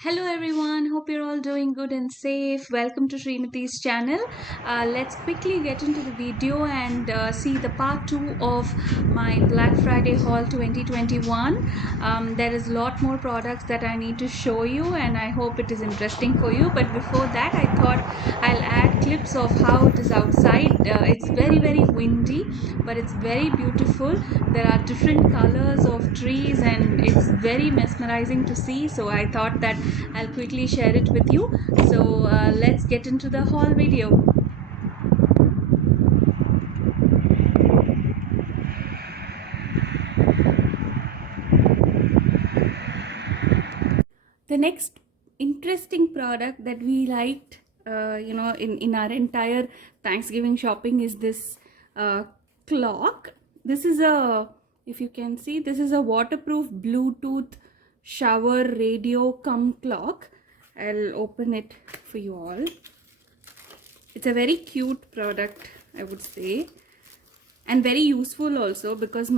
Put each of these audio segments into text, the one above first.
Hello everyone, hope you're all doing good and safe. Welcome to Srimati's channel. Let's quickly get into the video and see the part 2 of my Black Friday haul 2021. There is a lot more products that I need to show you and I hope it is interesting for you. But before that, I thought I'll add clips of how it is outside. It's very windy, but it's very beautiful. There are different colors of trees and it's very mesmerizing to see. So I thought that I'll quickly share it with you. So let's get into the haul video. The next interesting product that we liked, in our entire Thanksgiving shopping is this clock. This is a, if you can see, this is a waterproof Bluetooth shower radio cum clock. I'll open it for you all. It's a very cute product, I would say, and very useful also, because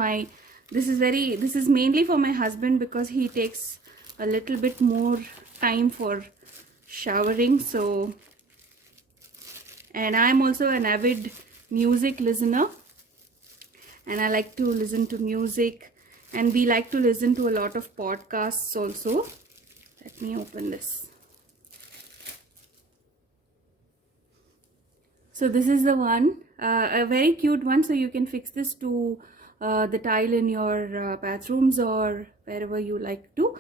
this is mainly for my husband because he takes a little bit more time for showering. So, and I'm also an avid music listener and I like to listen to music, and we like to listen to a lot of podcasts also. Let me open this. So this is the one, a very cute one. So you can fix this to the tile in your bathrooms or wherever you like to.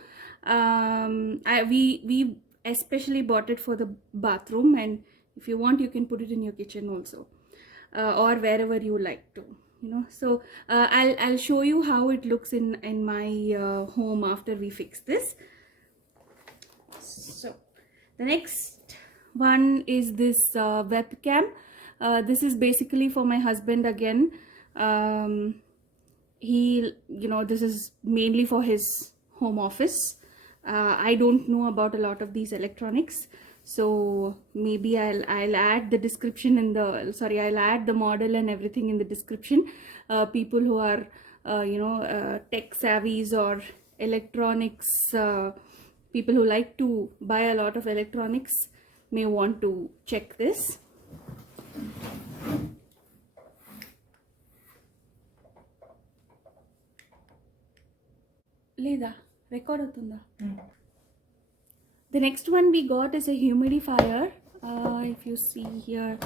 We especially bought it for the bathroom, and if you want, you can put it in your kitchen also, or wherever you like to. So I'll show you how it looks in my home after we fix this. So the next one is this webcam. This is basically for my husband again. This is mainly for his home office. I don't know about a lot of these electronics, so maybe I'll add the description in the, I'll add the model and everything in the description. People who are tech savvies or electronics, people who like to buy a lot of electronics may want to check this. Leda, record అవుతుందా? The next one we got is a humidifier. If you see here,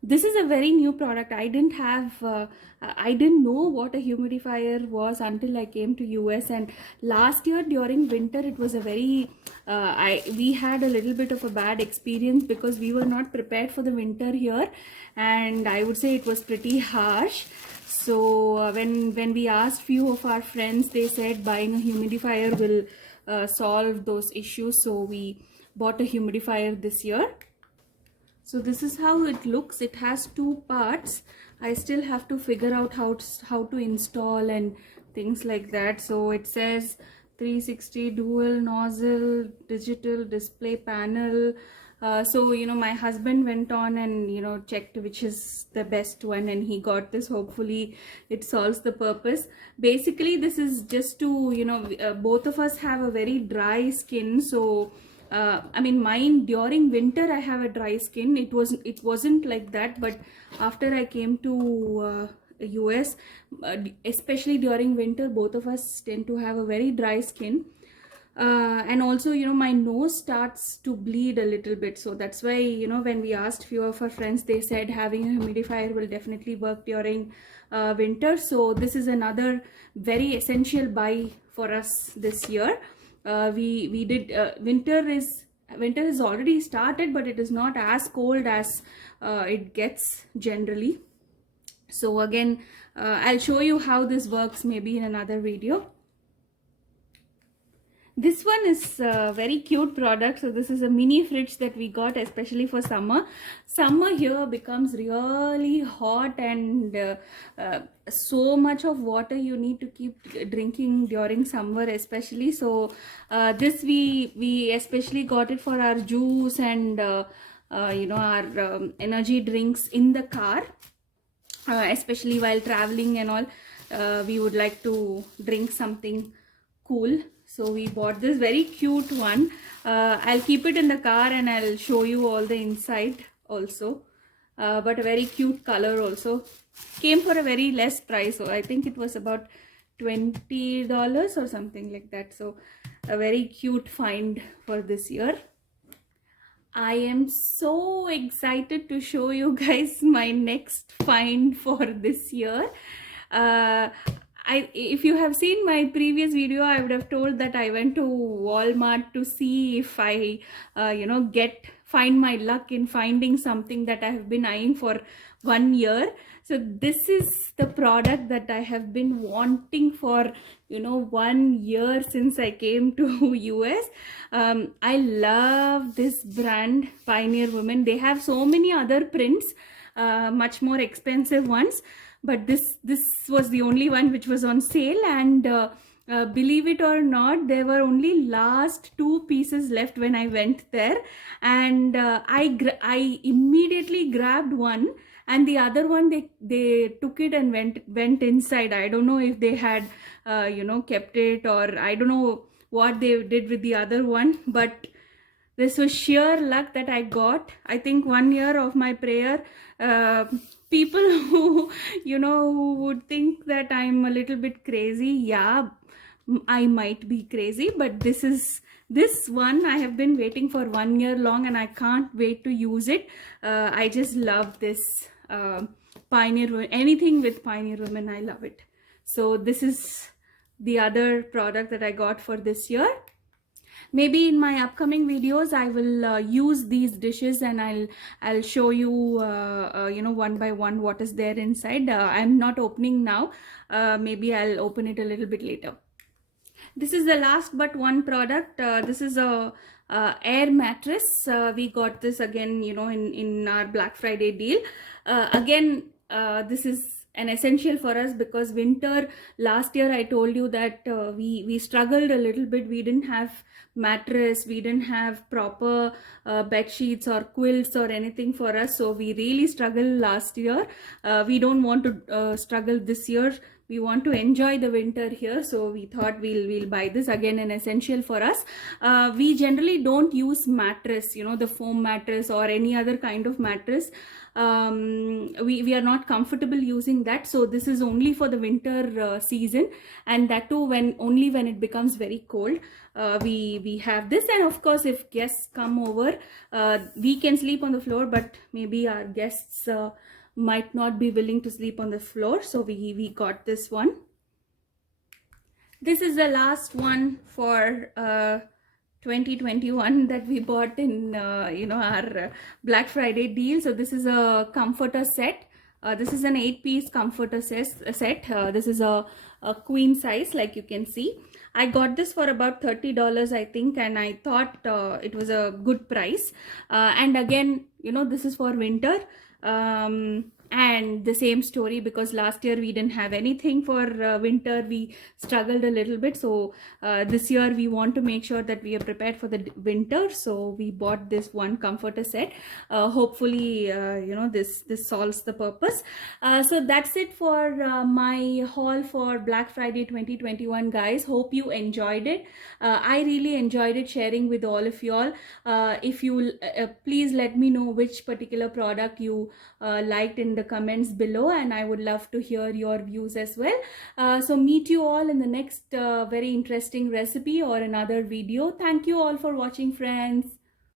this is a very new product. I didn't know what a humidifier was until I came to US, and last year during winter it was a very we had a little bit of a bad experience because we were not prepared for the winter here, and I would say it was pretty harsh. So when we asked few of our friends, they said buying a humidifier will solve those issues. So we bought a humidifier this year. So this is how it looks. It has two parts. I still have to figure out how to install and things like that. So it says 360 dual nozzle digital display panel. So my husband went on and checked which is the best one, and he got this. Hopefully it solves the purpose. Basically this is just to both of us have a very dry skin. So mine during winter I have a dry skin. It wasn't like that, but after I came to US, especially during winter, both of us tend to have a very dry skin. And also my nose starts to bleed a little bit. So that's why when we asked few of our friends, they said having a humidifier will definitely work during winter. So this is another very essential buy for us this year. We did winter is already started, but it is not as cold as it gets generally. So again, I'll show you how this works maybe in another video. This one is a very cute product. So this is a mini fridge that we got especially for summer. Summer here becomes really hot, and so much of water you need to keep drinking during summer especially. So this we especially got it for our juice and our energy drinks in the car, especially while traveling and all. We would like to drink something cool. So we bought this very cute one. I'll keep it in the car and I'll show you all the inside also. But a very cute color also. Came for a very less price, so I think it was about $20 or something like that. So a very cute find for this year. I am so excited to show you guys my next find for this year. If you have seen my previous video, I would have told that I went to Walmart to see if I, find my luck in finding something that I have been eyeing for 1 year. So this is the product that I have been wanting for 1 year since I came to US. I love this brand, Pioneer Women. They have so many other prints, much more expensive ones, but this was the only one which was on sale. And believe it or not, there were only last 2 pieces left when I went there, and I immediately grabbed one, and the other one they took it and went inside. I don't know if they had kept it, or I don't know what they did with the other one, but this was sheer luck that I got. I think 1 year of my prayer. People who who would think that I'm a little bit crazy, yeah, I might be crazy, but this one I have been waiting for 1 year long, and I can't wait to use it. I just love this Pioneer Women. Anything with Pioneer Women, I love it. So this is the other product that I got for this year. Maybe in my upcoming videos I will use these dishes, and I'll show you one by one what is there inside. I'm not opening now. Maybe I'll open it a little bit later. This is the last but one product. This is a air mattress. We got this again in our Black Friday deal. Again, this is an essential for us because winter last year I told you that we struggled a little bit. We didn't have mattress, we didn't have proper bed sheets or quilts or anything for us, so we really struggled last year. We don't want to struggle this year. We want to enjoy the winter here, so we thought we'll buy this. Again, an essential for us. We generally don't use mattress, the foam mattress or any other kind of mattress. We are not comfortable using that, so this is only for the winter season, and that too only when it becomes very cold. We have this, and of course if guests come over, we can sleep on the floor, but maybe our guests might not be willing to sleep on the floor, so we got this one. This is the last one for 2021 that we bought in our Black Friday deal. So this is a comforter set. This is an 8-piece comforter set. This is a queen size, like you can see. I got this for about $30, I think, and I thought it was a good price. And again, this is for winter. And the same story, because last year we didn't have anything for winter. We struggled a little bit, so this year we want to make sure that we are prepared for the winter, so we bought this one comforter set. Hopefully this solves the purpose. So that's it for my haul for Black Friday 2021, guys. Hope you enjoyed it. I really enjoyed it, sharing with all of y'all. If you please let me know which particular product you liked in the comments below, and I would love to hear your views as well. So meet you all in the next very interesting recipe or another video. Thank you all for watching, friends.